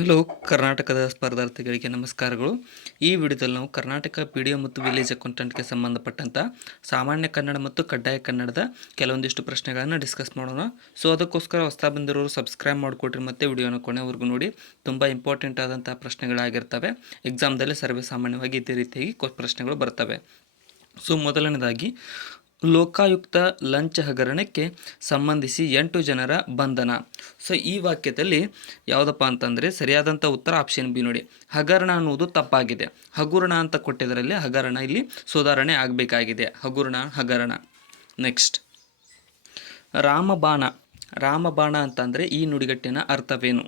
Hello ಕರ್ನಾಟಕದ ಸ್ಪರ್ಧಾರ್ಥಿಗಳಿಗೆ ನಮಸ್ಕಾರಗಳು. ಈ ವಿಡಿಯೋದಲ್ಲಿ ನಾವು ಕರ್ನಾಟಕ ಪಿ.ಡಿ.ಒ ಮತ್ತು ವಿಲೇಜ್ ಅಕೌಂಟೆಂಟ್ಗೆ ಸಂಬಂಧಪಟ್ಟಂಥ ಸಾಮಾನ್ಯ ಕನ್ನಡ ಮತ್ತು ಕಡ್ಡಾಯ ಕನ್ನಡದ ಕೆಲವೊಂದಿಷ್ಟು ಪ್ರಶ್ನೆಗಳನ್ನು ಡಿಸ್ಕಸ್ ಮಾಡೋಣ. ಸೊ ಅದಕ್ಕೋಸ್ಕರ ಹೊಸ ಬಂದಿರೋರು ಸಬ್ಸ್ಕ್ರೈಬ್ ಮಾಡಿಕೊಡ್ರಿ ಮತ್ತು ವಿಡಿಯೋನ ಕೊನೆವರೆಗೂ ನೋಡಿ. ತುಂಬ ಇಂಪಾರ್ಟೆಂಟ್ ಆದಂಥ ಪ್ರಶ್ನೆಗಳಾಗಿರ್ತವೆ. ಎಕ್ಸಾಮ್ದಲ್ಲಿ ಸರ್ವೇ ಸಾಮಾನ್ಯವಾಗಿ ಇದೇ ರೀತಿಯಾಗಿ ಪ್ರಶ್ನೆಗಳು ಬರ್ತವೆ. ಸೊ ಮೊದಲನೇದಾಗಿ, ಲೋಕಾಯುಕ್ತ ಲಂಚ ಹಗರಣಕ್ಕೆ ಸಂಬಂಧಿಸಿ 8 ಜನರ ಬಂಧನ. ಸೊ ಈ ವಾಕ್ಯದಲ್ಲಿ ಯಾವುದಪ್ಪ ಅಂತಂದರೆ ಸರಿಯಾದಂಥ ಉತ್ತರ ಆಪ್ಷನ್ ಬಿ ನೋಡಿ. ಹಗರಣ ಅನ್ನುವುದು ತಪ್ಪಾಗಿದೆ. ಹಗುರಣ ಅಂತ ಕೊಟ್ಟಿದ್ದರಲ್ಲಿ ಹಗರಣ ಇಲ್ಲಿ ಸುಧಾರಣೆ ಆಗಬೇಕಾಗಿದೆ. ಹಗರಣ. ನೆಕ್ಸ್ಟ್, ರಾಮಬಾಣ. ರಾಮಬಾಣ ಅಂತಂದರೆ ಈ ನುಡಿಗಟ್ಟಿನ ಅರ್ಥವೇನು?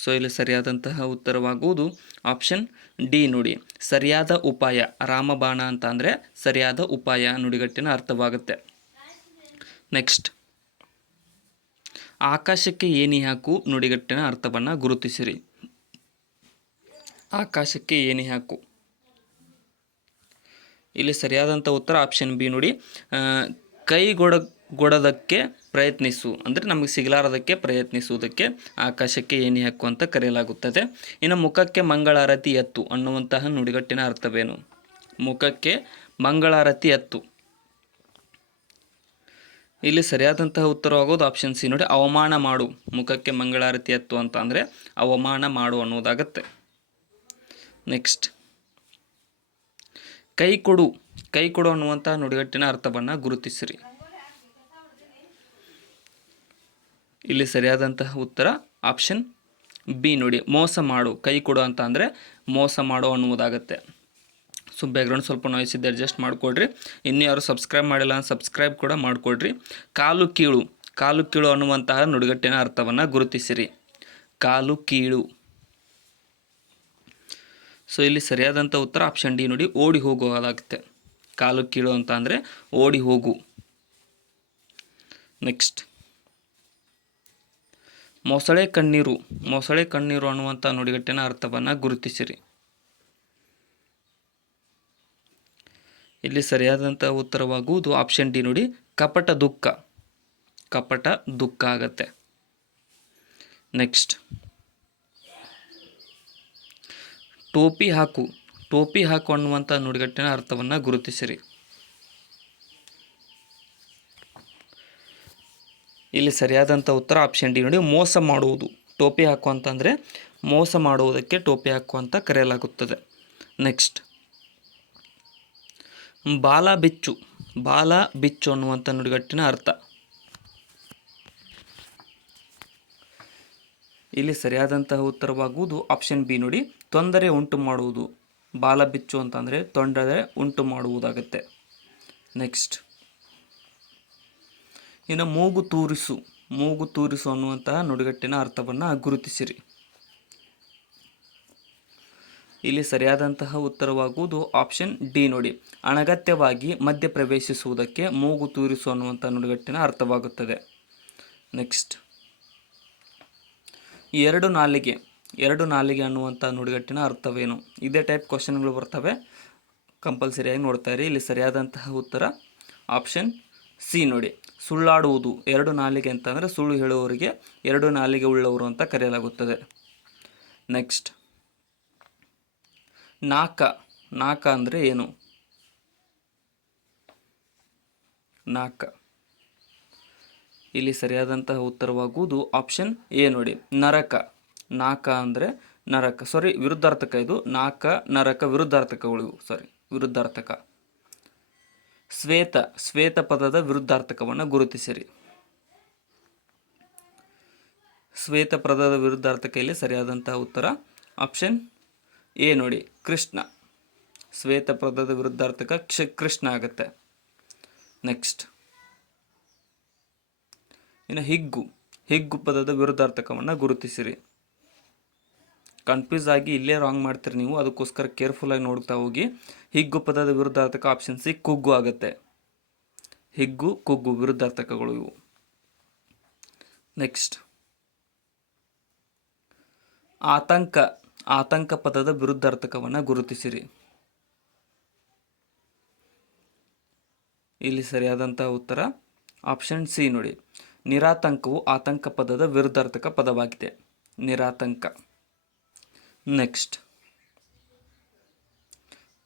ಸೊ ಇಲ್ಲಿ ಸರಿಯಾದಂತಹ ಉತ್ತರವಾಗುವುದು ಆಪ್ಷನ್ ಡಿ ನೋಡಿ, ಸರಿಯಾದ ಉಪಾಯ. ರಾಮಬಾಣ ಅಂತ ಅಂದರೆ ಸರಿಯಾದ ಉಪಾಯ ನುಡಿಗಟ್ಟಿನ ಅರ್ಥವಾಗುತ್ತೆ. ನೆಕ್ಸ್ಟ್, ಆಕಾಶಕ್ಕೆ ಏಣಿ ಹಾಕು ನುಡಿಗಟ್ಟಿನ ಅರ್ಥವನ್ನು ಗುರುತಿಸಿರಿ. ಆಕಾಶಕ್ಕೆ ಏಣಿ ಹಾಕು. ಇಲ್ಲಿ ಸರಿಯಾದಂಥ ಉತ್ತರ ಆಪ್ಷನ್ ಬಿ ನೋಡಿ, ಕೈಗೊಡದಕ್ಕೆ ಪ್ರಯತ್ನಿಸು ಅಂದರೆ ನಮಗೆ ಸಿಗಲಾರದಕ್ಕೆ ಪ್ರಯತ್ನಿಸುವುದಕ್ಕೆ ಆಕಾಶಕ್ಕೆ ಏಣಿ ಹಾಕು ಅಂತ ಕರೆಯಲಾಗುತ್ತದೆ. ಇನ್ನು ಮುಖಕ್ಕೆ ಮಂಗಳಾರತಿ ಎತ್ತು ಅನ್ನುವಂತಹ ನುಡಿಗಟ್ಟಿನ ಅರ್ಥವೇನು? ಮುಖಕ್ಕೆ ಮಂಗಳಾರತಿ ಎತ್ತು. ಇಲ್ಲಿ ಸರಿಯಾದಂತಹ ಉತ್ತರವಾಗೋದು ಆಪ್ಷನ್ ಸಿ ನೋಡಿ, ಅವಮಾನ ಮಾಡು. ಮುಖಕ್ಕೆ ಮಂಗಳಾರತಿ ಎತ್ತು ಅಂತ ಅಂದರೆ ಅವಮಾನ ಮಾಡು ಅನ್ನೋದಾಗತ್ತೆ. ನೆಕ್ಸ್ಟ್, ಕೈ ಕೊಡು. ಕೈ ಕೊಡು ಅನ್ನುವಂತಹ ನುಡಿಗಟ್ಟಿನ ಅರ್ಥವನ್ನು ಗುರುತಿಸಿರಿ. ಇಲ್ಲಿ ಸರಿಯಾದಂತಹ ಉತ್ತರ ಆಪ್ಷನ್ ಬಿ ನೋಡಿ, ಮೋಸ ಮಾಡು. ಕೈ ಕೊಡು ಅಂತ ಅಂದರೆ ಮೋಸ ಮಾಡು ಅನ್ನುವುದಾಗತ್ತೆ. ಸೊ ಬ್ಯಾಕ್ಗ್ರೌಂಡ್ ಸ್ವಲ್ಪ ನಾಯ್ಸ್ ಇದ್ದರೆ ಅಡ್ಜಸ್ಟ್ ಮಾಡಿಕೊಡ್ರಿ. ಇನ್ನೂ ಯಾರು ಸಬ್ಸ್ಕ್ರೈಬ್ ಮಾಡಿಲ್ಲ ಅಂತ ಸಬ್ಸ್ಕ್ರೈಬ್ ಕೂಡ ಮಾಡಿಕೊಡ್ರಿ. ಕಾಲು ಕೀಳು. ಕಾಲು ಕೀಳು ಅನ್ನುವಂತಹ ನುಡಿಗಟ್ಟಿನ ಅರ್ಥವನ್ನು ಗುರುತಿಸಿರಿ. ಕಾಲು ಕೀಳು. ಸೊ ಇಲ್ಲಿ ಸರಿಯಾದಂಥ ಉತ್ತರ ಆಪ್ಷನ್ ಡಿ ನೋಡಿ, ಓಡಿ ಹೋಗುವುದಾಗುತ್ತೆ. ಕಾಲು ಕೀಳು ಅಂತ ಅಂದರೆ ಓಡಿ ಹೋಗು. ನೆಕ್ಸ್ಟ್, ಮೊಸಳೆ ಕಣ್ಣೀರು. ಮೊಸಳೆ ಕಣ್ಣೀರು ಅನ್ನುವಂಥ ನುಡಿಗಟ್ಟಿನ ಅರ್ಥವನ್ನು ಗುರುತಿಸಿರಿ. ಇಲ್ಲಿ ಸರಿಯಾದಂಥ ಉತ್ತರವಾಗುವುದು ಆಪ್ಷನ್ ಡಿ ನೋಡಿ, ಕಪಟ ದುಃಖ. ಕಪಟ ದುಃಖ ಆಗತ್ತೆ. ನೆಕ್ಸ್ಟ್, ಟೋಪಿ ಹಾಕು. ಟೋಪಿ ಹಾಕು ಅನ್ನುವಂಥ ನುಡಿಗಟ್ಟಿನ ಅರ್ಥವನ್ನು ಗುರುತಿಸಿರಿ. ಇಲ್ಲಿ ಸರಿಯಾದಂಥ ಉತ್ತರ ಆಪ್ಷನ್ ಡಿ ನೋಡಿ, ಮೋಸ ಮಾಡುವುದು. ಟೋಪಿ ಹಾಕು ಅಂತಂದರೆ ಮೋಸ ಮಾಡುವುದಕ್ಕೆ ಟೋಪಿ ಹಾಕು ಅಂತ ಕರೆಯಲಾಗುತ್ತದೆ. ನೆಕ್ಸ್ಟ್, ಬಾಲ ಬಿಚ್ಚು. ಬಾಲ ಬಿಚ್ಚು ಅನ್ನುವಂಥ ನುಡಿಗಟ್ಟಿನ ಅರ್ಥ. ಇಲ್ಲಿ ಸರಿಯಾದಂತಹ ಉತ್ತರವಾಗುವುದು ಆಪ್ಷನ್ ಬಿ ನೋಡಿ, ತೊಂದರೆ ಉಂಟು ಮಾಡುವುದು. ಬಾಲ ಬಿಚ್ಚು ಅಂತಂದರೆ ತೊಂದರೆ ಉಂಟು ಮಾಡುವುದಾಗುತ್ತೆ. ನೆಕ್ಸ್ಟ್, ಇನ್ನು ಮೂಗು ತೂರಿಸು. ಮೂಗು ತೂರಿಸು ಅನ್ನುವಂತಹ ನುಡಿಗಟ್ಟಿನ ಅರ್ಥವನ್ನು ಗುರುತಿಸಿರಿ. ಇಲ್ಲಿ ಸರಿಯಾದಂತಹ ಉತ್ತರವಾಗುವುದು ಆಪ್ಷನ್ ಡಿ ನೋಡಿ, ಅನಗತ್ಯವಾಗಿ ಮಧ್ಯ ಪ್ರವೇಶಿಸುವುದಕ್ಕೆ ಮೂಗು ತೂರಿಸು ಅನ್ನುವಂಥ ನುಡಿಗಟ್ಟಿನ ಅರ್ಥವಾಗುತ್ತದೆ. ನೆಕ್ಸ್ಟ್, ಎರಡು ನಾಲಿಗೆ. ಎರಡು ನಾಲಿಗೆ ಅನ್ನುವಂಥ ನುಡಿಗಟ್ಟಿನ ಅರ್ಥವೇನು? ಇದೇ ಟೈಪ್ ಕ್ವಶನ್ಗಳು ಬರ್ತವೆ, ಕಂಪಲ್ಸರಿಯಾಗಿ ನೋಡ್ತಾ ಇರಿ. ಇಲ್ಲಿ ಸರಿಯಾದಂತಹ ಉತ್ತರ ಆಪ್ಷನ್ ಸಿ ನೋಡಿ, ಸುಳ್ಳಾಡುವುದು. ಎರಡು ನಾಲಿಗೆ ಅಂತಂದರೆ ಸುಳ್ಳು ಹೇಳುವವರಿಗೆ ಎರಡು ನಾಲಿಗೆ ಉಳ್ಳವರು ಅಂತ ಕರೆಯಲಾಗುತ್ತದೆ. ನೆಕ್ಸ್ಟ್, ನಾಕ. ನಾಕ ಅಂದರೆ ಏನು? ನಾಕ. ಇಲ್ಲಿ ಸರಿಯಾದಂತಹ ಉತ್ತರವಾಗುವುದು ಆಪ್ಷನ್ ಎ ನೋಡಿ, ನರಕ. ನಾಕ ಅಂದರೆ ನರಕ. ವಿರುದ್ಧಾರ್ಥಕ ಇದು. ನಾಕ ನರಕ ವಿರುದ್ಧಾರ್ಥಕಗಳು. ವಿರುದ್ಧಾರ್ಥಕ. ಶ್ವೇತ. ಶ್ವೇತ ಪದದ ವಿರುದ್ಧಾರ್ಥಕವನ್ನು ಗುರುತಿಸಿರಿ. ಶ್ವೇತ ಪದದ ವಿರುದ್ಧಾರ್ಥಕ ಇಲ್ಲಿ ಸರಿಯಾದಂತಹ ಉತ್ತರ ಆಪ್ಷನ್ ಎ ನೋಡಿ, ಕೃಷ್ಣ. ಶ್ವೇತ ಪದದ ವಿರುದ್ಧಾರ್ಥಕ ಕೃಷ್ಣ ಆಗುತ್ತೆ. ನೆಕ್ಸ್ಟ್, ಇನ್ನು ಹಿಗ್ಗು. ಹಿಗ್ಗು ಪದದ ವಿರುದ್ಧಾರ್ಥಕವನ್ನು ಗುರುತಿಸಿರಿ. ಕನ್ಫ್ಯೂಸ್ ಆಗಿ ಇಲ್ಲೇ ರಾಂಗ್ ಮಾಡ್ತೀರಿ ನೀವು, ಅದಕ್ಕೋಸ್ಕರ ಕೇರ್ಫುಲ್ಲಾಗಿ ನೋಡ್ತಾ ಹೋಗಿ. ಹಿಗ್ಗು ಪದದ ವಿರುದ್ಧಾರ್ಥಕ ಆಪ್ಷನ್ ಸಿ ಕುಗ್ಗು ಆಗುತ್ತೆ. ಹಿಗ್ಗು ಕುಗ್ಗು ವಿರುದ್ಧಾರ್ಥಕಗಳು ಇವು. ನೆಕ್ಸ್ಟ್, ಆತಂಕ. ಆತಂಕ ಪದದ ವಿರುದ್ಧಾರ್ಥಕವನ್ನು ಗುರುತಿಸಿರಿ. ಇಲ್ಲಿ ಸರಿಯಾದಂತಹ ಉತ್ತರ ಆಪ್ಷನ್ ಸಿ ನೋಡಿ, ನಿರಾತಂಕವು ಆತಂಕ ಪದದ ವಿರುದ್ಧಾರ್ಥಕ ಪದವಾಗಿದೆ. ನಿರಾತಂಕ. ನೆಕ್ಸ್ಟ್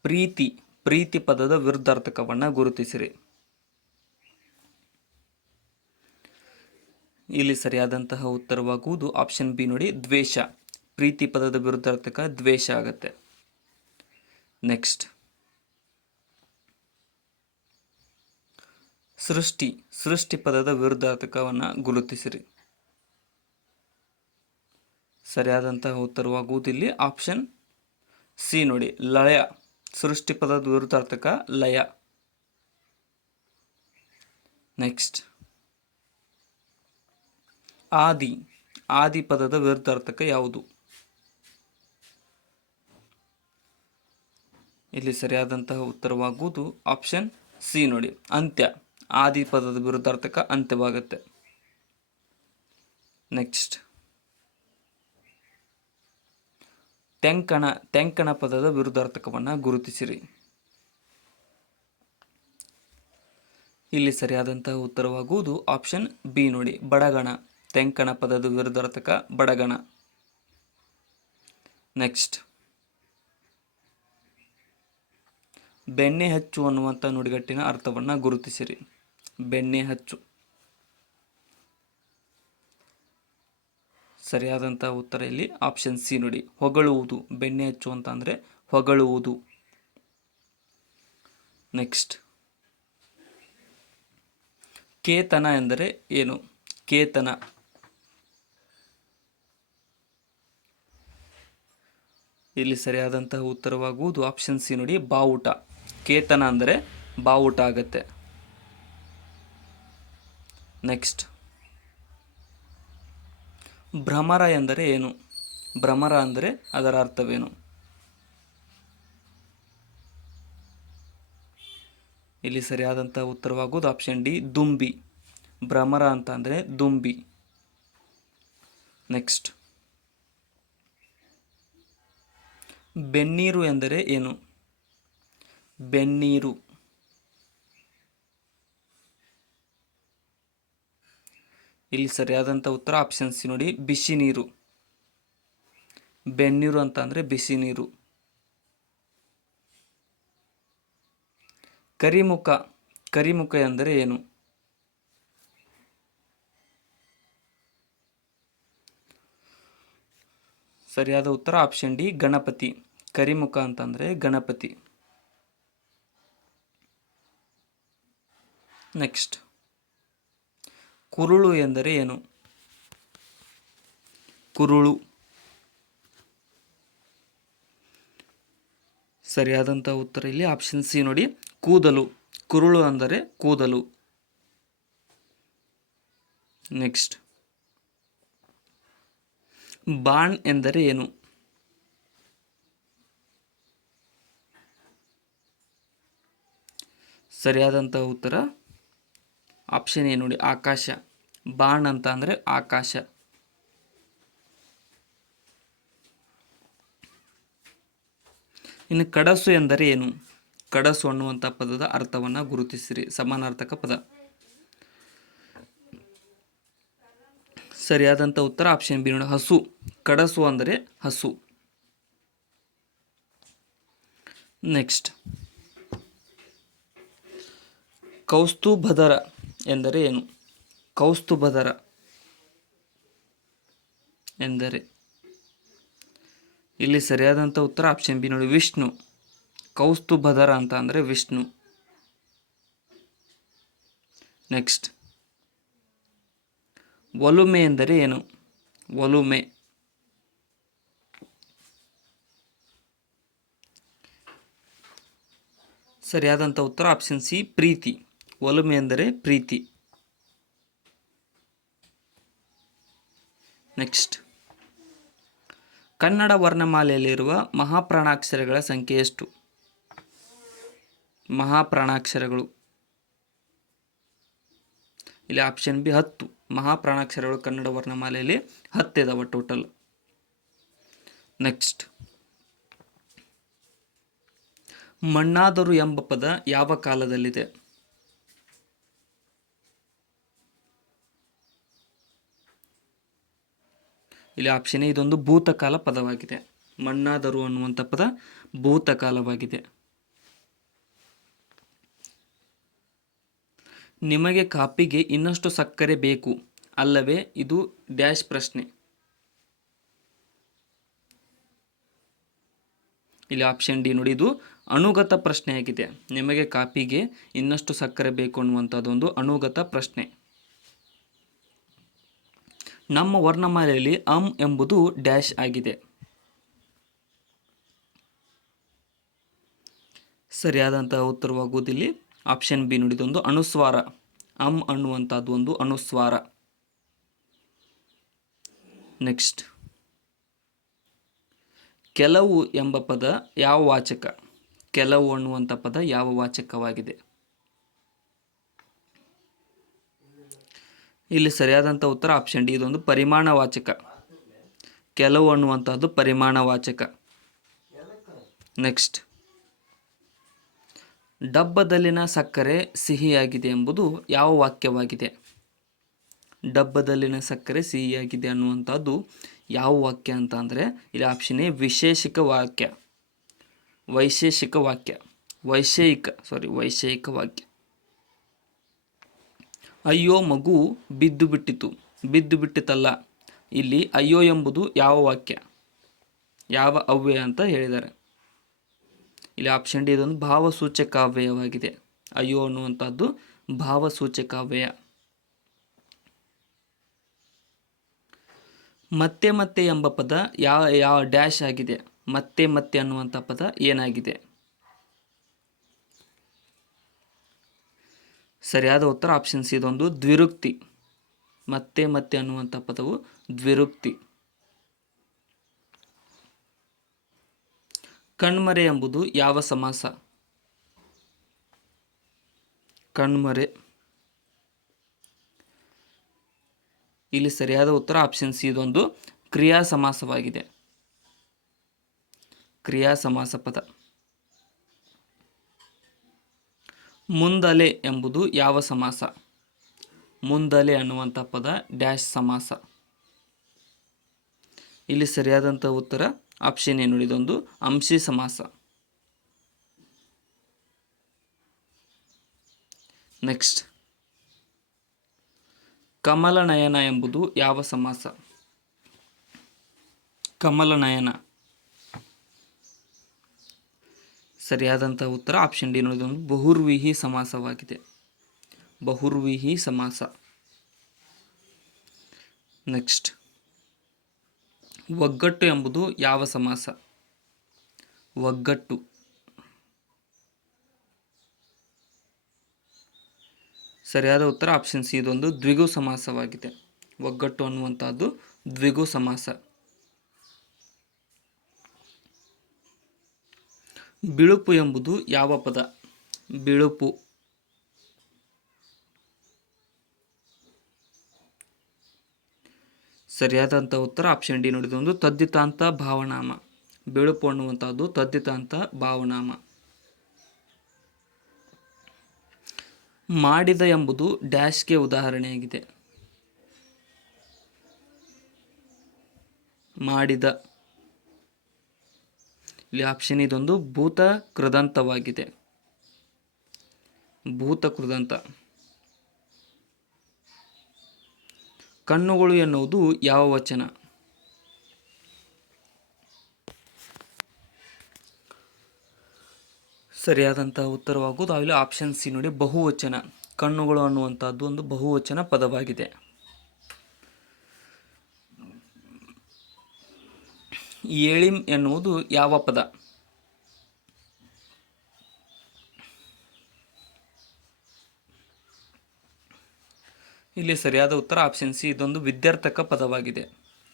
ಪ್ರೀತಿ. ಪ್ರೀತಿ ಪದದ ವಿರುದ್ಧಾರ್ಥಕವನ್ನು ಗುರುತಿಸಿರಿ. ಇಲ್ಲಿ ಸರಿಯಾದಂತಹ ಉತ್ತರವಾಗುವುದು ಆಪ್ಷನ್ ಬಿ ನೋಡಿ, ದ್ವೇಷ. ಪ್ರೀತಿ ಪದದ ವಿರುದ್ಧಾರ್ಥಕ ದ್ವೇಷ ಆಗುತ್ತೆ. ನೆಕ್ಸ್ಟ್ ಸೃಷ್ಟಿ. ಸೃಷ್ಟಿ ಪದದ ವಿರುದ್ಧಾರ್ಥಕವನ್ನು ಗುರುತಿಸಿರಿ. ಸರಿಯಾದಂತಹ ಉತ್ತರವಾಗುವುದು ಇಲ್ಲಿ ಆಪ್ಷನ್ ಸಿ ನೋಡಿ, ಲಯ. ಸೃಷ್ಟಿ ಪದದ ವಿರುದ್ಧಾರ್ಥಕ ಲಯ. ನೆಕ್ಸ್ಟ್ ಆದಿ. ಆದಿ ಪದದ ವಿರುದ್ಧಾರ್ಥಕ ಯಾವುದು? ಇಲ್ಲಿ ಸರಿಯಾದಂತಹ ಉತ್ತರವಾಗುವುದು ಆಪ್ಷನ್ ಸಿ ನೋಡಿ, ಅಂತ್ಯ. ಆದಿ ಪದದ ವಿರುದ್ಧಾರ್ಥಕ ಅಂತ್ಯವಾಗುತ್ತೆ. ನೆಕ್ಸ್ಟ್ ತೆಂಕಣ. ತೆಂಕಣ ಪದದ ವಿರುದ್ಧಾರ್ಥಕವನ್ನು ಗುರುತಿಸಿರಿ. ಇಲ್ಲಿ ಸರಿಯಾದಂತಹ ಉತ್ತರವಾಗುವುದು ಆಪ್ಷನ್ ಬಿ ನೋಡಿ, ಬಡಗಣ. ತೆಂಕಣ ಪದದ ವಿರುದ್ಧಾರ್ಥಕ ಬಡಗಣ. ನೆಕ್ಸ್ಟ್ ಬೆಣ್ಣೆ ಹಚ್ಚು ಅನ್ನುವಂಥ ನುಡಿಗಟ್ಟಿನ ಅರ್ಥವನ್ನು ಗುರುತಿಸಿರಿ. ಬೆಣ್ಣೆ ಹಚ್ಚು. ಸರಿಯಾದಂಥ ಉತ್ತರ ಇಲ್ಲಿ ಆಪ್ಷನ್ ಸಿ ನೋಡಿ, ಹೊಗಳುವುದು. ಬೆಣ್ಣೆ ಹಚ್ಚು ಅಂತ ಅಂದರೆ ಹೊಗಳುವುದು. ನೆಕ್ಸ್ಟ್ ಕೇತನ ಎಂದರೆ ಏನು? ಕೇತನ. ಇಲ್ಲಿ ಸರಿಯಾದಂತಹ ಉತ್ತರವಾಗುವುದು ಆಪ್ಷನ್ ಸಿ ನೋಡಿ, ಬಾವುಟ. ಕೇತನ ಅಂದರೆ ಬಾವುಟ ಆಗತ್ತೆ. ನೆಕ್ಸ್ಟ್ ಭ್ರಮರ ಎಂದರೆ ಏನು? ಭ್ರಮರ ಅಂದರೆ ಅದರ ಅರ್ಥವೇನು? ಇಲ್ಲಿ ಸರಿಯಾದಂಥ ಉತ್ತರವಾಗುವುದು ಆಪ್ಷನ್ ಡಿ, ದುಂಬಿ. ಭ್ರಮರ ಅಂತ ಅಂದರೆ ದುಂಬಿ. ನೆಕ್ಸ್ಟ್ ಬೆನ್ನೀರು ಎಂದರೆ ಏನು? ಬೆನ್ನೀರು. ಇಲ್ಲಿ ಸರಿಯಾದಂಥ ಉತ್ತರ ಆಪ್ಷನ್ ಸಿ ನೋಡಿ, ಬಿಸಿ ನೀರು. ಬೆನ್ನೀರು ಅಂತ ಅಂದರೆ ಬಿಸಿ ನೀರು. ಕರಿಮುಖ. ಕರಿಮುಖ ಎಂದರೆ ಏನು? ಸರಿಯಾದ ಉತ್ತರ ಆಪ್ಷನ್ ಡಿ, ಗಣಪತಿ. ಕರಿಮುಖ ಅಂತಂದರೆ ಗಣಪತಿ. ನೆಕ್ಸ್ಟ್ ಕುರುಳು ಎಂದರೆ ಏನು? ಕುರುಳು. ಸರಿಯಾದಂಥ ಉತ್ತರ ಇಲ್ಲಿ ಆಪ್ಷನ್ ಸಿ ನೋಡಿ, ಕೂದಲು. ಕುರುಳು ಅಂದರೆ ಕೂದಲು. ನೆಕ್ಸ್ಟ್ ಬಾಣ್ ಎಂದರೆ ಏನು? ಸರಿಯಾದಂಥ ಉತ್ತರ ಆಪ್ಷನ್ ಎ ನೋಡಿ, ಆಕಾಶ. ಬಾಣ್ ಅಂತ ಅಂದರೆ ಆಕಾಶ. ಇನ್ನು ಕಡಸು ಎಂದರೆ ಏನು? ಕಡಸು ಅನ್ನುವಂಥ ಪದದ ಅರ್ಥವನ್ನು ಗುರುತಿಸಿರಿ. ಸಮಾನಾರ್ಥಕ ಪದ. ಸರಿಯಾದಂಥ ಉತ್ತರ ಆಪ್ಷನ್ ಬಿ ನೋಡಿ, ಹಸು. ಕಡಸು ಅಂದರೆ ಹಸು. ನೆಕ್ಸ್ಟ್ ಕೌಸ್ತುಭಧರ ಎಂದರೆ ಏನು? ಕೌಸ್ತುಭಧರ ಎಂದರೆ, ಇಲ್ಲಿ ಸರಿಯಾದಂಥ ಉತ್ತರ ಆಪ್ಷನ್ ಬಿ ನೋಡಿ, ವಿಷ್ಣು. ಕೌಸ್ತುಭಧರ ಅಂತ ಅಂದರೆ ವಿಷ್ಣು. ನೆಕ್ಸ್ಟ್ ಒಲುಮೆ ಎಂದರೆ ಏನು? ಒಲುಮೆ. ಸರಿಯಾದಂಥ ಉತ್ತರ ಆಪ್ಷನ್ ಸಿ, ಪ್ರೀತಿ. ಒಲುಮೆ ಎಂದರೆ ಪ್ರೀತಿ. ನೆಕ್ಸ್ಟ್ ಕನ್ನಡ ವರ್ಣಮಾಲೆಯಲ್ಲಿರುವ ಮಹಾಪ್ರಾಣಾಕ್ಷರಗಳ ಸಂಖ್ಯೆ ಎಷ್ಟು? ಮಹಾಪ್ರಾಣಾಕ್ಷರಗಳು ಇಲ್ಲಿ ಆಪ್ಷನ್ ಬಿ 10. ಮಹಾಪ್ರಾಣಾಕ್ಷರಗಳು ಕನ್ನಡ ವರ್ಣಮಾಲೆಯಲ್ಲಿ 10 ಇದಾವೆ ಟೋಟಲ್. ನೆಕ್ಸ್ಟ್ ಮಣ್ಣಾದರು ಎಂಬ ಪದ ಯಾವ ಕಾಲದಲ್ಲಿದೆ? ಇಲ್ಲಿ ಆಪ್ಷನ್ ಎ ಇದೊಂದು ಭೂತಕಾಲ ಪದವಾಗಿದೆ. ಮಣ್ಣಾದರು ಅನ್ನುವಂಥ ಪದ ಭೂತಕಾಲವಾಗಿದೆ. ನಿಮಗೆ ಕಾಪಿಗೆ ಇನ್ನಷ್ಟು ಸಕ್ಕರೆ ಬೇಕು ಅಲ್ಲವೇ? ಇದು ಡ್ಯಾಶ್ ಪ್ರಶ್ನೆ. ಇಲ್ಲಿ ಆಪ್ಷನ್ ಡಿ ನೋಡಿ, ಇದು ಅನುಗತ ಪ್ರಶ್ನೆಯಾಗಿದೆ. ನಿಮಗೆ ಕಾಪಿಗೆ ಇನ್ನಷ್ಟು ಸಕ್ಕರೆ ಬೇಕು ಅನ್ನುವಂಥದ್ದೊಂದು ಅನುಗತ ಪ್ರಶ್ನೆ. ನಮ್ಮ ವರ್ಣಮಾಲೆಯಲ್ಲಿ ಎಂಬುದು ಡ್ಯಾಶ್ ಆಗಿದೆ. ಸರಿಯಾದಂತಹ ಉತ್ತರವಾಗುವುದಿಲ್ಲಿ ಆಪ್ಷನ್ ಬಿ ನೋಡಿ, ಇದೊಂದು ಅನುಸ್ವಾರ. ಅನ್ನುವಂಥದ್ದು ಒಂದು ಅನುಸ್ವಾರ. ನೆಕ್ಸ್ಟ್, ಕೆಲವು ಎಂಬ ಪದ ಯಾವ ವಾಚಕ? ಕೆಲವು ಅನ್ನುವಂಥ ಪದ ಯಾವ ವಾಚಕವಾಗಿದೆ? ಇಲ್ಲಿ ಸರಿಯಾದಂಥ ಉತ್ತರ ಆಪ್ಷನ್ ಡಿ, ಇದೊಂದು ಪರಿಮಾಣವಾಚಕ. ಕೆಲವು ಅನ್ನುವಂಥದ್ದು ಪರಿಮಾಣವಾಚಕ. ನೆಕ್ಸ್ಟ್, ಡಬ್ಬದಲ್ಲಿನ ಸಕ್ಕರೆ ಸಿಹಿಯಾಗಿದೆ ಎಂಬುದು ಯಾವ ವಾಕ್ಯವಾಗಿದೆ? ಡಬ್ಬದಲ್ಲಿನ ಸಕ್ಕರೆ ಸಿಹಿಯಾಗಿದೆ ಅನ್ನುವಂಥದ್ದು ಯಾವ ವಾಕ್ಯ ಅಂತ ಅಂದರೆ ಇಲ್ಲಿ ಆಪ್ಷನ್ ಎ ವಿಶೇಷಿಕ ವಾಕ್ಯ. ವೈಶೇಷಿಕ ವಾಕ್ಯ. ವೈಷಯಿಕ ವಾಕ್ಯ. ಅಯ್ಯೋ ಮಗು ಬಿದ್ದು ಬಿಟ್ಟಿತಲ್ಲ. ಇಲ್ಲಿ ಅಯ್ಯೋ ಎಂಬುದು ಯಾವ ವಾಕ್ಯ, ಯಾವ ಅವ್ಯಯ ಅಂತ ಹೇಳಿದ್ದಾರೆ. ಇಲ್ಲಿ ಆಪ್ಷನ್ ಡಿ, ಇದೊಂದು ಭಾವಸೂಚಕ ಅವ್ಯಯವಾಗಿದೆ. ಅಯ್ಯೋ ಅನ್ನುವಂಥದ್ದು ಭಾವಸೂಚಕ ಅವ್ಯಯ. ಮತ್ತೆ ಮತ್ತೆ ಎಂಬ ಪದ ಯಾವ ಡ್ಯಾಶ್ ಆಗಿದೆ? ಮತ್ತೆ ಮತ್ತೆ ಅನ್ನುವಂಥ ಪದ ಏನಾಗಿದೆ? ಸರಿಯಾದ ಉತ್ತರ ಆಪ್ಷನ್ ಸಿ, ಇದೊಂದು ದ್ವಿರುಕ್ತಿ. ಮತ್ತೆ ಮತ್ತೆ ಅನ್ನುವಂಥ ಪದವು ದ್ವಿರುಕ್ತಿ. ಕಣ್ಮರೆ ಎಂಬುದು ಯಾವ ಸಮಾಸ? ಕಣ್ಮರೆ. ಇಲ್ಲಿ ಸರಿಯಾದ ಉತ್ತರ ಆಪ್ಷನ್ ಸಿ, ಇದೊಂದು ಕ್ರಿಯಾ ಸಮಾಸವಾಗಿದೆ. ಕ್ರಿಯಾ ಸಮಾಸ ಪದ. ಮುಂದಲೆ ಎಂಬುದು ಯಾವ ಸಮಾಸ? ಮುಂದಲೆ ಅನ್ನುವಂಥ ಪದ ಡ್ಯಾಶ್ ಸಮಾಸ. ಇಲ್ಲಿ ಸರಿಯಾದಂಥ ಉತ್ತರ ಆಪ್ಷನ್ ಏನು? ಇದೊಂದು ಅಂಶಿ ಸಮಾಸ. ನೆಕ್ಸ್ಟ್, ಕಮಲನಯನ ಎಂಬುದು ಯಾವ ಸಮಾಸ? ಕಮಲನಯನ. ಸರಿಯಾದಂಥ ಉತ್ತರ ಆಪ್ಷನ್ ಡಿ ನೋಡಿ, ಇದೊಂದು ಬಹುರ್ವಿಹಿ ಸಮಾಸವಾಗಿದೆ. ಬಹುರ್ವಿಹಿ ಸಮಾಸ. ನೆಕ್ಸ್ಟ್, ಒಗ್ಗಟ್ಟು ಎಂಬುದು ಯಾವ ಸಮಾಸ? ಒಗ್ಗಟ್ಟು. ಸರಿಯಾದ ಉತ್ತರ ಆಪ್ಷನ್ ಸಿ, ಇದೊಂದು ದ್ವಿಗು ಸಮಾಸವಾಗಿದೆ. ಒಗ್ಗಟ್ಟು ಅನ್ನುವಂಥದ್ದು ದ್ವಿಗು ಸಮಾಸ. ಬಿಳುಪು ಎಂಬುದು ಯಾವ ಪದ? ಬಿಳುಪು. ಸರಿಯಾದಂಥ ಉತ್ತರ ಆಪ್ಷನ್ ಡಿ ನೋಡಿ, ಇದೊಂದು ತದ್ದಿತಾಂತ ಭಾವನಾಮ. ಬಿಳುಪು ಅನ್ನುವಂಥದ್ದು ತದ್ದಿತಾಂತ ಭಾವನಾಮ. ಮಾಡಿದ ಎಂಬುದು ಡ್ಯಾಶ್ಗೆ ಉದಾಹರಣೆಯಾಗಿದೆ. ಮಾಡಿದ. ಇಲ್ಲಿ ಆಪ್ಷನ್ ಇದೊಂದು ಭೂತ ಕೃದಂತವಾಗಿದೆ. ಭೂತ ಕೃದಂತ. ಕಣ್ಣುಗಳು ಎನ್ನುವುದು ಯಾವ ವಚನ? ಸರಿಯಾದಂಥ ಉತ್ತರವಾಗುವುದು ಅಲ್ಲಿ ಆಪ್ಷನ್ ಸಿ ನೋಡಿ, ಬಹುವಚನ. ಕಣ್ಣುಗಳು ಅನ್ನುವಂಥದ್ದು ಒಂದು ಬಹುವಚನ ಪದವಾಗಿದೆ. ಏಳಿಂ ಎನ್ನುವುದು ಯಾವ ಪದ? ಇಲ್ಲಿ ಸರಿಯಾದ ಉತ್ತರ ಆಪ್ಷನ್ ಸಿ, ಇದೊಂದು ವಿದ್ಯಾರ್ಥಕ ಪದವಾಗಿದೆ.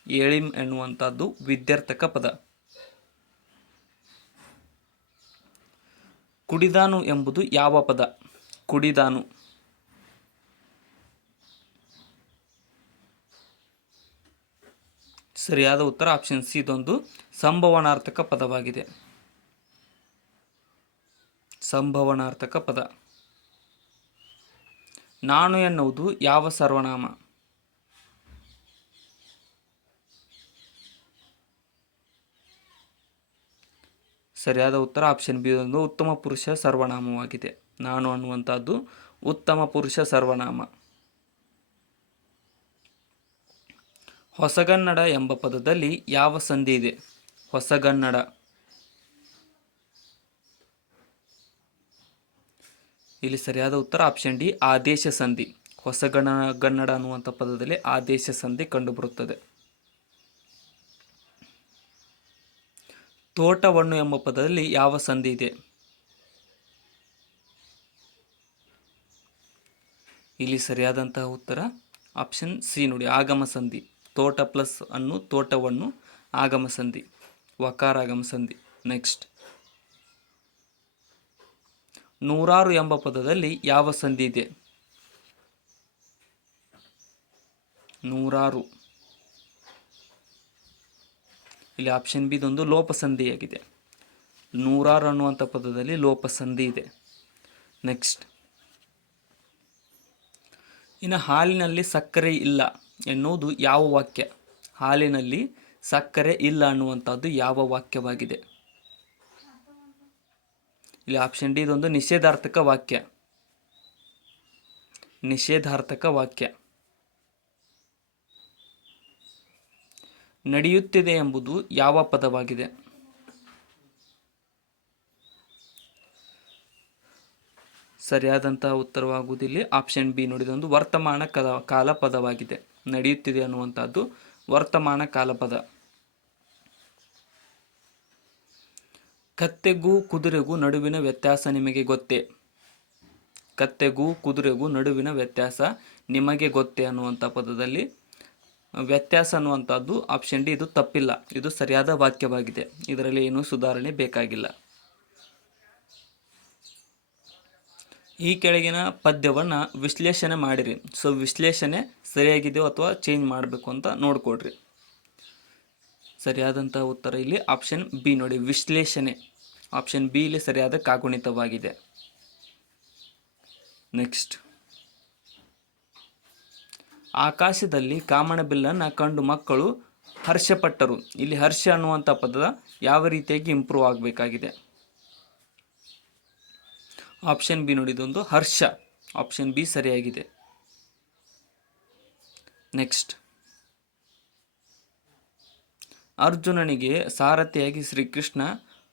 ಏಳಿಂ ಎನ್ನುವಂಥದ್ದು ವಿದ್ಯಾರ್ಥಕ ಪದ. ಕುಡಿದಾನು ಎಂಬುದು ಯಾವ ಪದ? ಕುಡಿದಾನು. ಸರಿಯಾದ ಉತ್ತರ ಆಪ್ಷನ್ ಸಿ, ಇದೊಂದು ಸಂಭವನಾರ್ಥಕ ಪದವಾಗಿದೆ. ಸಂಭವನಾರ್ಥಕ ಪದ. ನಾನು ಎನ್ನುವುದು ಯಾವ ಸರ್ವನಾಮ? ಸರಿಯಾದ ಉತ್ತರ ಆಪ್ಷನ್ ಬಿ ಒಂದು ಉತ್ತಮ ಪುರುಷ ಸರ್ವನಾಮವಾಗಿದೆ. ನಾನು ಅನ್ನುವಂಥದ್ದು ಉತ್ತಮ ಪುರುಷ ಸರ್ವನಾಮ. ಹೊಸಗನ್ನಡ ಎಂಬ ಪದದಲ್ಲಿ ಯಾವ ಸಂಧಿ ಇದೆ? ಹೊಸಗನ್ನಡ. ಇಲ್ಲಿ ಸರಿಯಾದ ಉತ್ತರ ಆಪ್ಷನ್ ಡಿ ಆದೇಶ ಸಂಧಿ. ಹೊಸಗನ್ನಡ ಅನ್ನುವಂಥ ಪದದಲ್ಲಿ ಆದೇಶ ಸಂಧಿ ಕಂಡುಬರುತ್ತದೆ. ತೋಟವಣ್ಣು ಎಂಬ ಪದದಲ್ಲಿ ಯಾವ ಸಂಧಿ ಇದೆ? ಇಲ್ಲಿ ಸರಿಯಾದಂತಹ ಉತ್ತರ ಆಪ್ಷನ್ ಸಿ ನೋಡಿ, ಆಗಮ ಸಂಧಿ. ತೋಟ ಪ್ಲಸ್ ಅನ್ನು ತೋಟವನ್ನು ಆಗಮ ಸಂಧಿ, ವಕಾರ ಆಗಮ ಸಂಧಿ. ನೆಕ್ಸ್ಟ್, ನೂರಾರು ಎಂಬ ಪದದಲ್ಲಿ ಯಾವ ಸಂಧಿ ಇದೆ? ನೂರಾರು. ಇಲ್ಲಿ ಆಪ್ಷನ್ ಬಿ ಇದೊಂದು ಲೋಪಸಂಧಿಯಾಗಿದೆ. ನೂರಾರು ಅನ್ನುವಂಥ ಪದದಲ್ಲಿ ಲೋಪಸಂಧಿ ಇದೆ. ನೆಕ್ಸ್ಟ್, ಇನ್ನು ಹಾಲಿನಲ್ಲಿ ಸಕ್ಕರೆ ಇಲ್ಲ ಎನ್ನುವುದು ಯಾವ ವಾಕ್ಯ? ಹಾಲಿನಲ್ಲಿ ಸಕ್ಕರೆ ಇಲ್ಲ ಅನ್ನುವಂಥದ್ದು ಯಾವ ವಾಕ್ಯವಾಗಿದೆ? ಇಲ್ಲಿ ಆಪ್ಷನ್ ಡಿ ಇದೊಂದು ನಿಷೇಧಾರ್ಥಕ ವಾಕ್ಯ. ನಿಷೇಧಾರ್ಥಕ ವಾಕ್ಯ. ನಡೆಯುತ್ತಿದೆ ಎಂಬುದು ಯಾವ ಪದವಾಗಿದೆ? ಸರಿಯಾದಂತಹ ಉತ್ತರವಾಗುವುದಿಲ್ಲ. ಆಪ್ಷನ್ ಬಿ ನೋಡಿ, ಇದೊಂದು ವರ್ತಮಾನ ಕಾಲ ಪದವಾಗಿದೆ. ನಡೆಯುತ್ತಿದೆ ಅನ್ನುವಂಥದ್ದು ವರ್ತಮಾನ ಕಾಲ ಪದ. ಕತ್ತೆಗೂ ಕುದುರೆಗೂ ನಡುವಿನ ವ್ಯತ್ಯಾಸ ನಿಮಗೆ ಗೊತ್ತೇ? ಕತ್ತೆಗೂ ಕುದುರೆಗೂ ನಡುವಿನ ವ್ಯತ್ಯಾಸ ನಿಮಗೆ ಗೊತ್ತೇ ಅನ್ನುವಂಥ ಪದದಲ್ಲಿ ವ್ಯತ್ಯಾಸ ಅನ್ನುವಂಥದ್ದು ಆಪ್ಷನ್ ಡಿ ಇದು ತಪ್ಪಿಲ್ಲ, ಇದು ಸರಿಯಾದ ವಾಕ್ಯವಾಗಿದೆ. ಇದರಲ್ಲಿ ಏನೂ ಸುಧಾರಣೆ ಬೇಕಾಗಿಲ್ಲ. ಈ ಕೆಳಗಿನ ಪದ್ಯವನ್ನು ವಿಶ್ಲೇಷಣೆ ಮಾಡಿರಿ. ಸೊ ವಿಶ್ಲೇಷಣೆ ಸರಿಯಾಗಿದೆಯೋ ಅಥವಾ ಚೇಂಜ್ ಮಾಡಬೇಕು ಅಂತ ನೋಡ್ಕೊಡ್ರಿ. ಸರಿಯಾದಂಥ ಉತ್ತರ ಇಲ್ಲಿ ಆಪ್ಷನ್ ಬಿ ನೋಡಿ, ವಿಶ್ಲೇಷಣೆ. ಆಪ್ಷನ್ ಬಿ ಇಲ್ಲಿ ಸರಿಯಾದ ಕಾಗುಣಿತವಾಗಿದೆ. ನೆಕ್ಸ್ಟ್, ಆಕಾಶದಲ್ಲಿ ಕಾಮನಬಿಲ್ಲನ್ನು ಕಂಡು ಮಕ್ಕಳು ಹರ್ಷಪಟ್ಟರು. ಇಲ್ಲಿ ಹರ್ಷ ಅನ್ನುವಂಥ ಪದ ಯಾವ ರೀತಿಯಾಗಿ ಇಂಪ್ರೂವ್ ಆಗಬೇಕಾಗಿದೆ? ಆಪ್ಷನ್ ಬಿ ನೋಡಿ, ಇದೊಂದು ಹರ್ಷ. ಆಪ್ಷನ್ ಬಿ ಸರಿಯಾಗಿದೆ. ನೆಕ್ಸ್ಟ್, ಅರ್ಜುನನಿಗೆ ಸಾರಥಿಯಾಗಿ ಶ್ರೀಕೃಷ್ಣ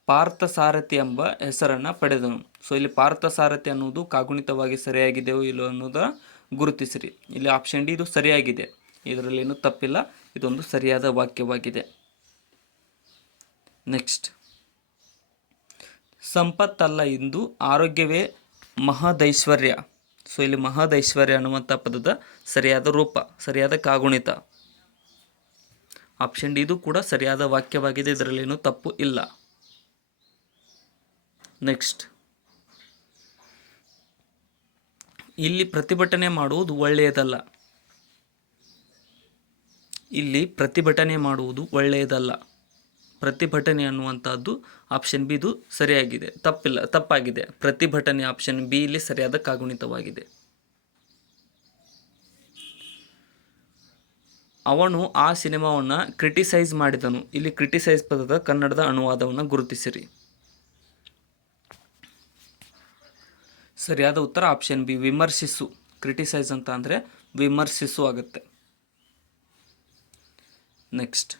ಪಾರ್ಥಸಾರಥಿ ಎಂಬ ಹೆಸರನ್ನು ಪಡೆದನು. ಸೊ ಇಲ್ಲಿ ಪಾರ್ಥಸಾರಥಿ ಅನ್ನೋದು ಕಾಗುಣಿತವಾಗಿ ಸರಿಯಾಗಿದೆಯೋ ಇಲ್ಲೋ ಅನ್ನೋದರ ಗುರುತಿಸಿರಿ. ಇಲ್ಲಿ ಆಪ್ಷನ್ ಡಿ ಇದು ಸರಿಯಾಗಿದೆ, ಇದರಲ್ಲಿ ಏನು ತಪ್ಪಿಲ್ಲ, ಇದೊಂದು ಸರಿಯಾದ ವಾಕ್ಯವಾಗಿದೆ. ನೆಕ್ಸ್ಟ್, ಸಂಪತ್ತಲ್ಲ ಇಂದು ಆರೋಗ್ಯವೇ ಮಹದೈಶ್ವರ್ಯ. ಸೊ ಇಲ್ಲಿ ಮಹದೈಶ್ವರ್ಯ ಅನ್ನುವಂಥ ಪದದ ಸರಿಯಾದ ರೂಪ, ಸರಿಯಾದ ಕಾಗುಣಿತ. ಆಪ್ಷನ್ ಡಿ ಇದು ಕೂಡ ಸರಿಯಾದ ವಾಕ್ಯವಾಗಿದೆ, ಇದರಲ್ಲೇನು ತಪ್ಪು ಇಲ್ಲ. ನೆಕ್ಸ್ಟ್, ಇಲ್ಲಿ ಪ್ರತಿಭಟನೆ ಮಾಡುವುದು ಒಳ್ಳೆಯದಲ್ಲ. ಇಲ್ಲಿ ಪ್ರತಿಭಟನೆ ಮಾಡುವುದು ಒಳ್ಳೆಯದಲ್ಲ. ಪ್ರತಿಭಟನೆ ಅನ್ನುವಂಥದ್ದು ಆಪ್ಷನ್ ಬಿ ಇದು ಸರಿಯಾಗಿದೆ, ತಪ್ಪಿಲ್ಲ, ತಪ್ಪಾಗಿದೆ. ಪ್ರತಿಭಟನೆ ಆಪ್ಷನ್ ಬಿ ಇಲ್ಲಿ ಸರಿಯಾದ ಕಾಗುಣಿತವಾಗಿದೆ. ಅವನು ಆ ಸಿನಿಮಾವನ್ನು ಕ್ರಿಟಿಸೈಸ್ ಮಾಡಿದನು. ಇಲ್ಲಿ ಕ್ರಿಟಿಸೈಸ್ ಪದದ ಕನ್ನಡದ ಅನುವಾದವನ್ನು ಗುರುತಿಸಿರಿ. ಸರಿಯಾದ ಉತ್ತರ ಆಪ್ಷನ್ ಬಿ ವಿಮರ್ಶಿಸು. ಕ್ರಿಟಿಸೈಸ್ ಅಂತ ಅಂದರೆ ವಿಮರ್ಶಿಸು ಆಗುತ್ತೆ. ನೆಕ್ಸ್ಟ್,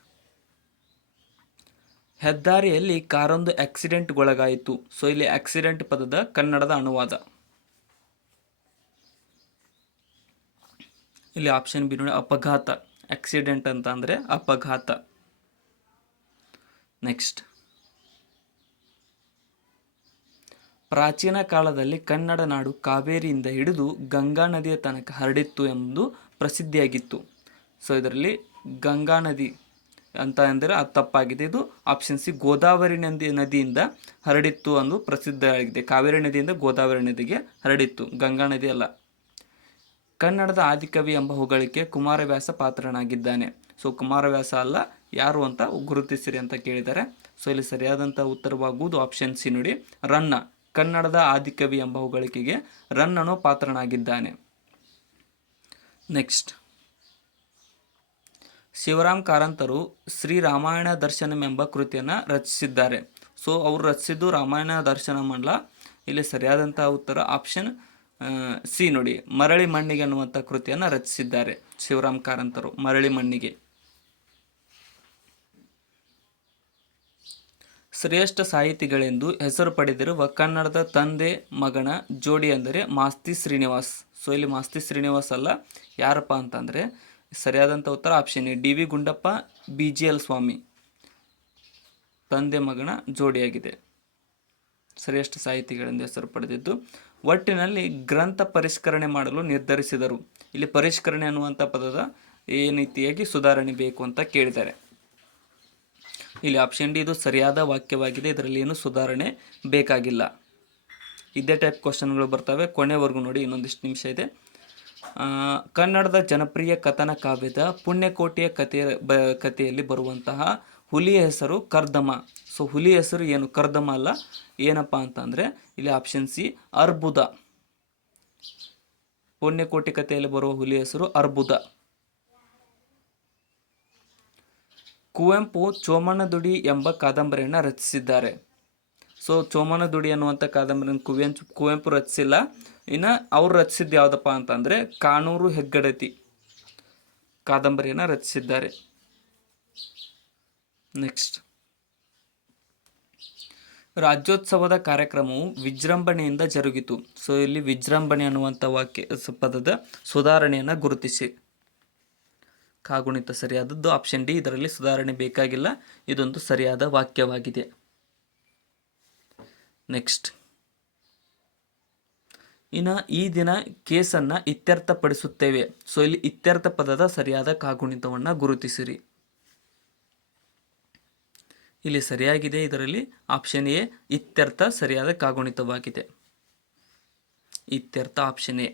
ಹೆದ್ದಾರಿಯಲ್ಲಿ ಕಾರೊಂದು ಆಕ್ಸಿಡೆಂಟ್ಗೊಳಗಾಯಿತು. ಸೊ ಇಲ್ಲಿ ಆಕ್ಸಿಡೆಂಟ್ ಪದದ ಕನ್ನಡದ ಅನುವಾದ. ಇಲ್ಲಿ ಆಪ್ಷನ್ ಬಿ ನೋಡಿ, ಅಪಘಾತ. ಆಕ್ಸಿಡೆಂಟ್ ಅಂತ ಅಂದರೆ ಅಪಘಾತ. ನೆಕ್ಸ್ಟ್, ಪ್ರಾಚೀನ ಕಾಲದಲ್ಲಿ ಕನ್ನಡ ನಾಡು ಕಾವೇರಿಯಿಂದ ಹಿಡಿದು ಗಂಗಾ ನದಿಯ ತನಕ ಹರಡಿತ್ತು ಎಂದು ಪ್ರಸಿದ್ಧಿಯಾಗಿತ್ತು. ಸೊ ಇದರಲ್ಲಿ ಗಂಗಾ ನದಿ ಅಂತ ಅಂದರೆ ಅದು ತಪ್ಪಾಗಿದೆ. ಇದು ಆಪ್ಷನ್ ಸಿ ಗೋದಾವರಿ ನದಿಯಿಂದ ಹರಡಿತ್ತು ಎಂದು ಪ್ರಸಿದ್ಧವಾಗಿದೆ. ಕಾವೇರಿ ನದಿಯಿಂದ ಗೋದಾವರಿ ನದಿಗೆ ಹರಡಿತ್ತು, ಗಂಗಾ ನದಿ ಅಲ್ಲ. ಕನ್ನಡದ ಆದಿಕವಿ ಎಂಬ ಹೊಗಳಿಕೆ ಕುಮಾರವ್ಯಾಸ ಪಾತ್ರನಾಗಿದ್ದಾನೆ. ಸೊ ಕುಮಾರವ್ಯಾಸ ಅಲ್ಲ, ಯಾರು ಅಂತ ಗುರುತಿಸಿರಿ ಅಂತ ಕೇಳಿದ್ದಾರೆ. ಸೊ ಇಲ್ಲಿ ಸರಿಯಾದಂಥ ಉತ್ತರವಾಗುವುದು ಆಪ್ಷನ್ ಸಿ ನೋಡಿ, ರನ್ನ. ಕನ್ನಡದ ಆದಿಕವಿ ಎಂಬ ಹೊಗಳಿಕೆಗೆ ರನ್ನನು ಪಾತ್ರನಾಗಿದ್ದಾನೆ. ನೆಕ್ಸ್ಟ್, ಶಿವರಾಮ್ ಕಾರಂತರು ಶ್ರೀ ರಾಮಾಯಣ ದರ್ಶನಂ ಎಂಬ ಕೃತಿಯನ್ನು ರಚಿಸಿದ್ದಾರೆ. ಸೊ ಅವರು ರಚಿಸಿದ್ದು ರಾಮಾಯಣ ದರ್ಶನ ಮಂಡಲ. ಇಲ್ಲಿ ಸರಿಯಾದಂಥ ಉತ್ತರ ಆಪ್ಷನ್ ಸಿ ನೋಡಿ, ಮರಳಿ ಮಣ್ಣಿಗೆ ಅನ್ನುವಂಥ ಕೃತಿಯನ್ನು ರಚಿಸಿದ್ದಾರೆ ಶಿವರಾಮ್ ಕಾರಂತರು. ಮರಳಿ ಮಣ್ಣಿಗೆ. ಶ್ರೇಷ್ಠ ಸಾಹಿತಿಗಳೆಂದು ಹೆಸರು ಪಡೆದಿರುವ ಕನ್ನಡದ ತಂದೆ ಮಗನ ಜೋಡಿ ಅಂದರೆ ಮಾಸ್ತಿ ಶ್ರೀನಿವಾಸ್. ಸೊ ಇಲ್ಲಿ ಮಾಸ್ತಿ ಶ್ರೀನಿವಾಸ್ ಅಲ್ಲ, ಯಾರಪ್ಪ ಅಂತಂದರೆ ಸರಿಯಾದಂಥ ಉತ್ತರ option A, D V Gundappa, BGL Swamy. ತಂದೆ ಮಗನ ಜೋಡಿಯಾಗಿದೆ. ಶ್ರೇಷ್ಠ ಸಾಹಿತಿಗಳೆಂದು ಹೆಸರು ಪಡೆದಿದ್ದು. ಒಟ್ಟಿನಲ್ಲಿ ಗ್ರಂಥ ಪರಿಷ್ಕರಣೆ ಮಾಡಲು ನಿರ್ಧರಿಸಿದರು. ಇಲ್ಲಿ ಪರಿಷ್ಕರಣೆ ಅನ್ನುವಂಥ ಪದದ ಈ ರೀತಿಯಾಗಿ ಸುಧಾರಣೆ ಬೇಕು ಅಂತ ಕೇಳಿದ್ದಾರೆ. ಇಲ್ಲಿ ಆಪ್ಷನ್ ಡಿ ಇದು ಸರಿಯಾದ ವಾಕ್ಯವಾಗಿದೆ. ಇದರಲ್ಲಿ ಏನು ಸುಧಾರಣೆ ಬೇಕಾಗಿಲ್ಲ. ಇದೇ ಟೈಪ್ ಕ್ವಶನ್ಗಳು ಬರ್ತವೆ. ಕೊನೆವರೆಗೂ ನೋಡಿ, ಇನ್ನೊಂದಿಷ್ಟು ನಿಮಿಷ ಇದೆ. ಕನ್ನಡದ ಜನಪ್ರಿಯ ಕಥನ ಕಾವ್ಯದ ಪುಣ್ಯಕೋಟಿಯ ಕಥೆಯಲ್ಲಿ ಬರುವಂತಹ ಹುಲಿಯ ಹೆಸರು ಕರ್ದಮ. ಸೊ ಹುಲಿಯ ಹೆಸರು ಏನು? ಕರ್ದಮ ಅಲ್ಲ. ಏನಪ್ಪ ಅಂತಂದರೆ ಇಲ್ಲಿ ಆಪ್ಷನ್ ಸಿ, ಅರ್ಬುದ. ಪುಣ್ಯಕೋಟಿ ಕಥೆಯಲ್ಲಿ ಬರುವ ಹುಲಿಯ ಹೆಸರು ಅರ್ಬುದ. ಕುವೆಂಪು ಚೋಮನದುಡಿ ಎಂಬ ಕಾದಂಬರಿಯನ್ನು ರಚಿಸಿದ್ದಾರೆ. ಸೊ ಚೋಮನದುಡಿ ಅನ್ನುವಂಥ ಕಾದಂಬರಿಯನ್ನು ಕುವೆಂಪು ರಚಿಸಿಲ್ಲ. ಇನ್ನು ಅವ್ರು ರಚಿಸಿದ್ದು ಯಾವುದಪ್ಪ ಅಂತಂದರೆ ಕಾನೂರು ಹೆಗ್ಗಡತಿ ಕಾದಂಬರಿಯನ್ನು ರಚಿಸಿದ್ದಾರೆ. ನೆಕ್ಸ್ಟ್, ರಾಜ್ಯೋತ್ಸವದ ಕಾರ್ಯಕ್ರಮವು ವಿಜೃಂಭಣೆಯಿಂದ ಜರುಗಿತು. ಸೊ ಇಲ್ಲಿ ವಿಜೃಂಭಣೆ ಅನ್ನುವಂಥ ಪದದ ಸುಧಾರಣೆಯನ್ನು ಗುರುತಿಸಿ. ಕಾಗುಣಿತ ಸರಿಯಾದದ್ದು ಆಪ್ಷನ್ ಡಿ. ಇದರಲ್ಲಿ ಸುಧಾರಣೆ ಬೇಕಾಗಿಲ್ಲ. ಇದೊಂದು ಸರಿಯಾದ ವಾಕ್ಯವಾಗಿದೆ. ನೆಕ್ಸ್ಟ್, ಇನ್ನು ಈ ದಿನ ಕೇಸನ್ನು ಇತ್ಯರ್ಥಪಡಿಸುತ್ತೇವೆ. ಸೊ ಇಲ್ಲಿ ಇತ್ಯರ್ಥ ಪದದ ಸರಿಯಾದ ಕಾಗುಣಿತವನ್ನು ಗುರುತಿಸಿರಿ. ಇಲ್ಲಿ ಸರಿಯಾಗಿದೆ. ಇದರಲ್ಲಿ ಆಪ್ಷನ್ ಎ, ಇತ್ಯರ್ಥ ಸರಿಯಾದ ಕಾಗುಣಿತವಾಗಿದೆ. ಇತ್ಯರ್ಥ ಆಪ್ಷನ್ ಎ.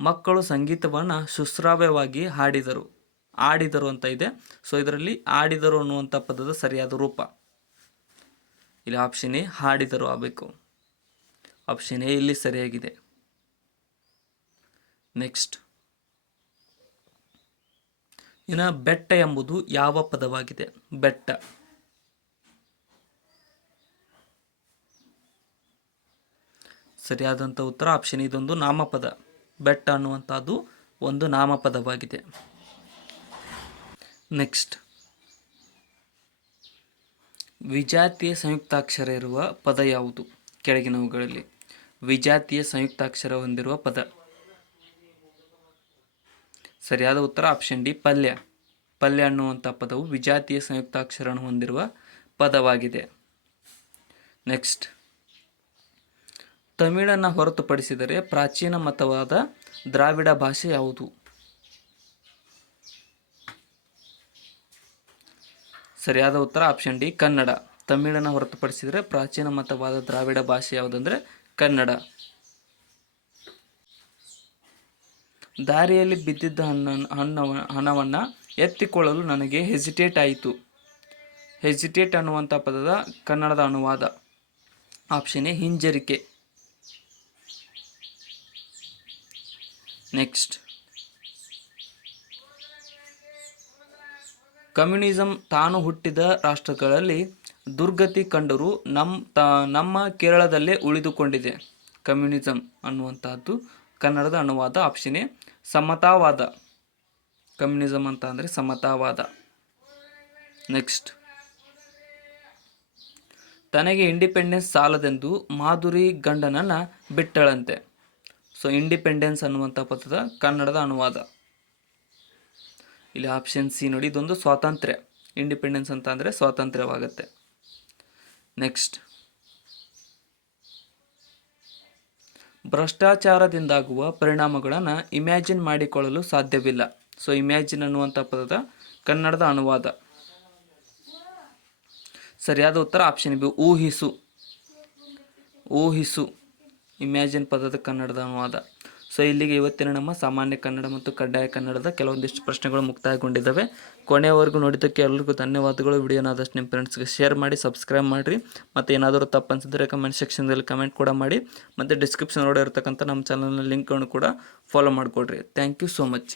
ಮಕ್ಕಳು ಸಂಗೀತವನ್ನು ಸುಶ್ರಾವ್ಯವಾಗಿ ಆಡಿದರು ಅಂತ ಇದೆ. ಸೊ ಇದರಲ್ಲಿ ಆಡಿದರು ಅನ್ನುವಂಥ ಪದದ ಸರಿಯಾದ ರೂಪ ಇಲ್ಲಿ ಆಪ್ಷನ್ ಎ, ಹಾಡಿದರು ಆಗಬೇಕು. ಆಪ್ಷನ್ ಎ ಇಲ್ಲಿ ಸರಿಯಾಗಿದೆ. ನೆಕ್ಸ್ಟ್, ಇನ್ನು ಬೆಟ್ಟ ಎಂಬುದು ಯಾವ ಪದವಾಗಿದೆ? ಬೆಟ್ಟ. ಸರಿಯಾದಂಥ ಉತ್ತರ ಆಪ್ಷನ್ ಇದೊಂದು ನಾಮಪದ. ಬೆಟ್ಟ ಅನ್ನುವಂಥದ್ದು ಒಂದು ನಾಮಪದವಾಗಿದೆ. ನೆಕ್ಸ್ಟ್, ವಿಜಾತಿಯ ಸಂಯುಕ್ತಾಕ್ಷರ ಇರುವ ಪದ ಯಾವುದು? ಕೆಳಗಿನವುಗಳಲ್ಲಿ ವಿಜಾತಿಯ ಸಂಯುಕ್ತಾಕ್ಷರ ಹೊಂದಿರುವ ಪದ. ಸರಿಯಾದ ಉತ್ತರ ಆಪ್ಷನ್ ಡಿ, ಪಲ್ಯ. ಪಲ್ಯ ಅನ್ನುವಂಥ ಪದವು ವಿಜಾತಿಯ ಸಂಯುಕ್ತಾಕ್ಷರವನ್ನು ಹೊಂದಿರುವ ಪದವಾಗಿದೆ. ನೆಕ್ಸ್ಟ್, ತಮಿಳನ್ನು ಹೊರತುಪಡಿಸಿದರೆ ಪ್ರಾಚೀನ ಮತವಾದ ದ್ರಾವಿಡ ಭಾಷೆ ಯಾವುದು? ಸರಿಯಾದ ಉತ್ತರ ಆಪ್ಷನ್ ಡಿ, ಕನ್ನಡ. ತಮಿಳನ್ನು ಹೊರತುಪಡಿಸಿದರೆ ಪ್ರಾಚೀನ ಮತವಾದ ದ್ರಾವಿಡ ಭಾಷೆ ಯಾವುದಂದರೆ ಕನ್ನಡ. ದಾರಿಯಲ್ಲಿ ಬಿದ್ದಿದ್ದ ಹಣವನ್ನು ಎತ್ತಿಕೊಳ್ಳಲು ನನಗೆ ಹೆಸಿಟೇಟ್ ಆಯಿತು. ಹೆಸಿಟೇಟ್ ಅನ್ನುವಂಥ ಪದದ ಕನ್ನಡದ ಅನುವಾದ ಆಪ್ಷನ್ ಎ, ಹಿಂಜರಿಕೆ. ನೆಕ್ಸ್ಟ್, ಕಮ್ಯುನಿಸಂ ತಾನು ಹುಟ್ಟಿದ ರಾಷ್ಟ್ರಗಳಲ್ಲಿ ದುರ್ಗತಿ ಕಂಡರೂ ನಮ್ಮ ಕೇರಳದಲ್ಲೇ ಉಳಿದುಕೊಂಡಿದೆ. ಕಮ್ಯುನಿಸಂ ಅನ್ನುವಂಥದ್ದು ಕನ್ನಡದ ಅನುವಾದ ಆಪ್ಷನ್ ಎ, ಸಮತಾವಾದ. ಕಮ್ಯುನಿಸಂ ಅಂತ ಅಂದರೆ ಸಮತಾವಾದ. ನೆಕ್ಸ್ಟ್, ತನಗೆ ಇಂಡಿಪೆಂಡೆನ್ಸ್ ಸಾಲದೆಂದು ಮಾಧುರಿ ಗಂಡನನ್ನು ಬಿಟ್ಟಳಂತೆ. ಸೊ ಇಂಡಿಪೆಂಡೆನ್ಸ್ ಅನ್ನುವಂಥ ಪದದ ಕನ್ನಡದ ಅನುವಾದ ಇಲ್ಲಿ ಆಪ್ಷನ್ ಸಿ ನೋಡಿ, ಇದೊಂದು ಸ್ವಾತಂತ್ರ್ಯ. ಇಂಡಿಪೆಂಡೆನ್ಸ್ ಅಂತ ಅಂದರೆ ಸ್ವಾತಂತ್ರ್ಯವಾಗುತ್ತೆ. ನೆಕ್ಸ್ಟ್, ಭ್ರಷ್ಟಾಚಾರದಿಂದಾಗುವ ಪರಿಣಾಮಗಳನ್ನು ಇಮ್ಯಾಜಿನ್ ಮಾಡಿಕೊಳ್ಳಲು ಸಾಧ್ಯವಿಲ್ಲ. ಸೊ ಇಮ್ಯಾಜಿನ್ ಅನ್ನುವಂಥ ಪದದ ಕನ್ನಡದ ಅನುವಾದ ಸರಿಯಾದ ಉತ್ತರ ಆಪ್ಷನ್ ಬಿ, ಊಹಿಸು. ಊಹಿಸು ಇಮ್ಯಾಜಿನ್ ಪದದ ಕನ್ನಡದ ಅನುವಾದ. ಸೊ ಇಲ್ಲಿಗೆ ಇವತ್ತಿನ ನಮ್ಮ ಸಾಮಾನ್ಯ ಕನ್ನಡ ಮತ್ತು ಕಡ್ಡಾಯ ಕನ್ನಡದ ಕೆಲವೊಂದಿಷ್ಟು ಪ್ರಶ್ನೆಗಳು ಮುಕ್ತಾಯಗೊಂಡಿದ್ದಾವೆ. ಕೊನೆಯವರೆಗೂ ನೋಡಿದ್ದಕ್ಕೆ ಎಲ್ಲರಿಗೂ ಧನ್ಯವಾದಗಳು. ವಿಡಿಯೋನಾದಷ್ಟು ನಿಮ್ಮ ಫ್ರೆಂಡ್ಸ್ಗೆ ಶೇರ್ ಮಾಡಿ, ಸಬ್ಸ್ಕ್ರೈಬ್ ಮಾಡಿರಿ. ಮತ್ತು ಏನಾದರೂ ತಪ್ಪು ಅನಿಸಿದ್ರೆ ಕಮೆಂಟ್ ಸೆಕ್ಷನ್ದಲ್ಲಿ ಕಮೆಂಟ್ ಕೂಡ ಮಾಡಿ. ಮತ್ತು ಡಿಸ್ಕ್ರಿಪ್ಷನ್ ಒಳಗೆ ಇರತಕ್ಕಂಥ ನಮ್ಮ ಚಾನಲ್ನ ಲಿಂಕನ್ನು ಕೂಡ ಫಾಲೋ ಮಾಡಿಕೊಡ್ರಿ. Thank you so much.